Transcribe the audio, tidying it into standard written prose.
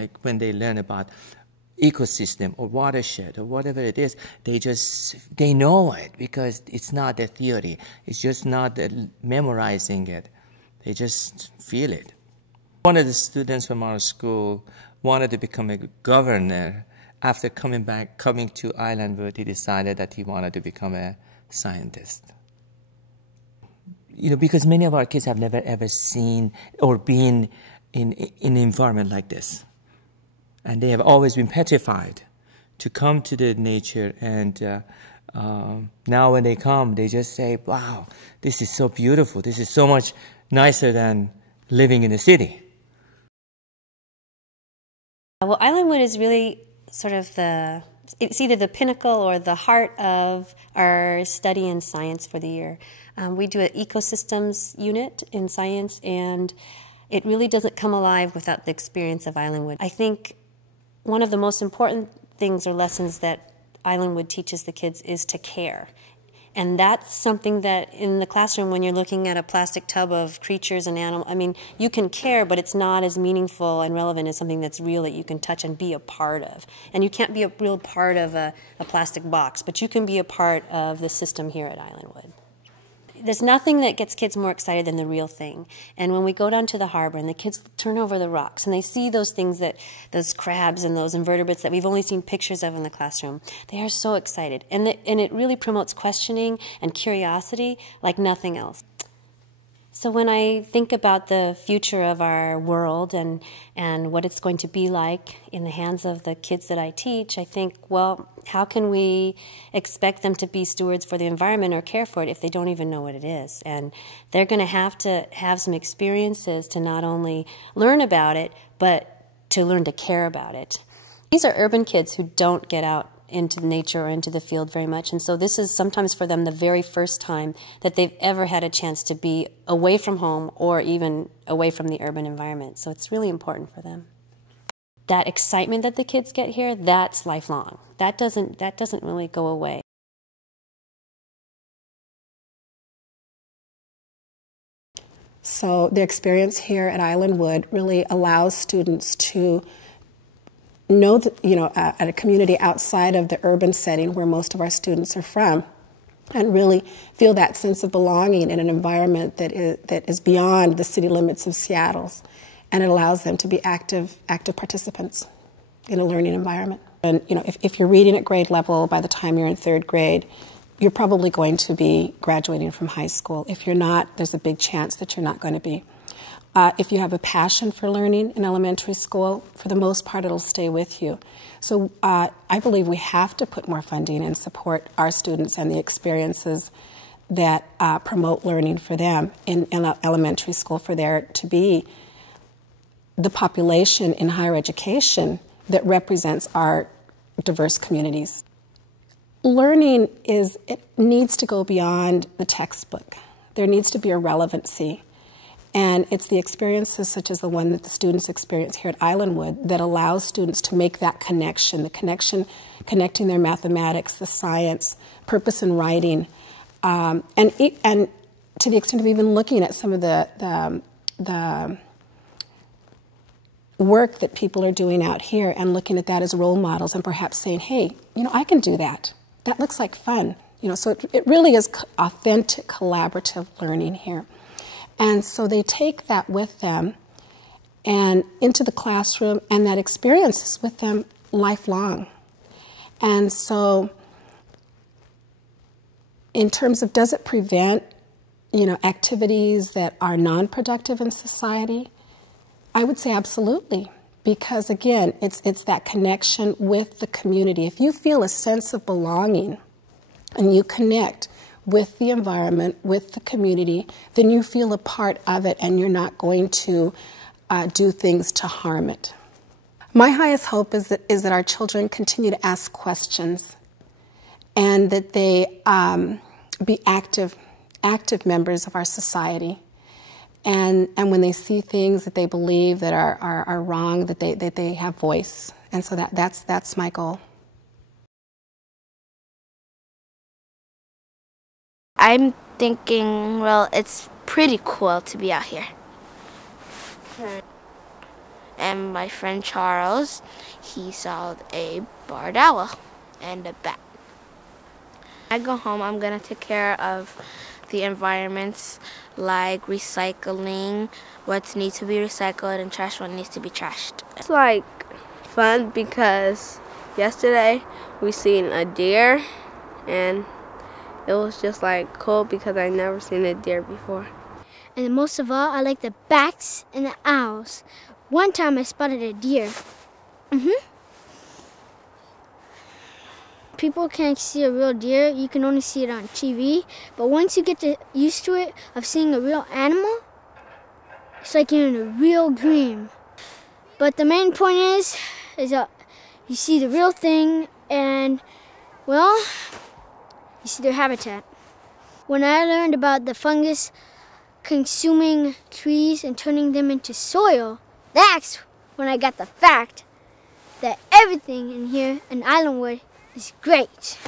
like when they learn about ecosystem or watershed or whatever it is, they know it because it's not a theory. It's just not memorizing it. They just feel it. One of the students from our school wanted to become a governor. After coming to Islandwood, he decided that he wanted to become a scientist. Because many of our kids have never ever seen or been in an environment like this. And they have always been petrified to come to the nature. And now when they come, they just say, wow, this is so beautiful. This is so much nicer than living in the city. Well, Islandwood is really sort of it's either the pinnacle or the heart of our study in science for the year. We do an ecosystems unit in science, and it really doesn't come alive without the experience of Islandwood. I think one of the most important things or lessons that Islandwood teaches the kids is to care. And that's something that in the classroom, when you're looking at a plastic tub of creatures and animals, I mean, you can care, but it's not as meaningful and relevant as something that's real that you can touch and be a part of. And you can't be a real part of a plastic box, but you can be a part of the system here at Islandwood. There's nothing that gets kids more excited than the real thing. And when we go down to the harbor and the kids turn over the rocks and they see those things, those crabs and those invertebrates that we've only seen pictures of in the classroom, they are so excited. And it really promotes questioning and curiosity like nothing else. So when I think about the future of our world and what it's going to be like in the hands of the kids that I teach, I think, well, how can we expect them to be stewards for the environment or care for it if they don't even know what it is? And they're going to have some experiences to not only learn about it, but to learn to care about it. These are urban kids who don't get out into nature or into the field very much, and so this is sometimes for them the very first time that they've ever had a chance to be away from home or even away from the urban environment. So it's really important for them. That excitement that the kids get here, that's lifelong. That doesn't really go away. So the experience here at Islandwood really allows students to know that, at a community outside of the urban setting where most of our students are from, and really feel that sense of belonging in an environment that is beyond the city limits of Seattle's, and it allows them to be active participants in a learning environment. And if you're reading at grade level, by the time you're in third grade, you're probably going to be graduating from high school. If you're not, there's a big chance that you're not going to be. If you have a passion for learning in elementary school, for the most part, it'll stay with you. So I believe we have to put more funding and support our students and the experiences that promote learning for them in elementary school, for there to be the population in higher education that represents our diverse communities. Learning it needs to go beyond the textbook. There needs to be a relevancy. And it's the experiences such as the one that the students experience here at Islandwood that allows students to make that connection, connecting their mathematics, the science, purpose in writing, and to the extent of even looking at some of the work that people are doing out here and looking at that as role models and perhaps saying, hey, I can do that. That looks like fun. So it really is authentic collaborative learning here. And so they take that with them and into the classroom, and that experience is with them lifelong. And so in terms of, does it prevent, activities that are non-productive in society? I would say absolutely, because again, it's that connection with the community. If you feel a sense of belonging and you connect with the environment, with the community, then you feel a part of it and you're not going to do things to harm it. My highest hope is that our children continue to ask questions and that they be active members of our society. And when they see things that they believe that are wrong, that they have voice. And so that's my goal. I'm thinking, well, it's pretty cool to be out here. And my friend Charles, he saw a barred owl and a bat. When I go home, I'm gonna take care of the environments, like recycling what needs to be recycled and trash what needs to be trashed. It's like fun because yesterday we seen a deer, and it was just like cool because I never seen a deer before. And most of all, I like the bats and the owls. One time I spotted a deer. People can't see a real deer, you can only see it on TV. But once you get used to it, of seeing a real animal, it's like you're in a real dream. But the main point is that you see the real thing and, well, you see their habitat. When I learned about the fungus consuming trees and turning them into soil, that's when I got the fact that everything in here in Islandwood is great.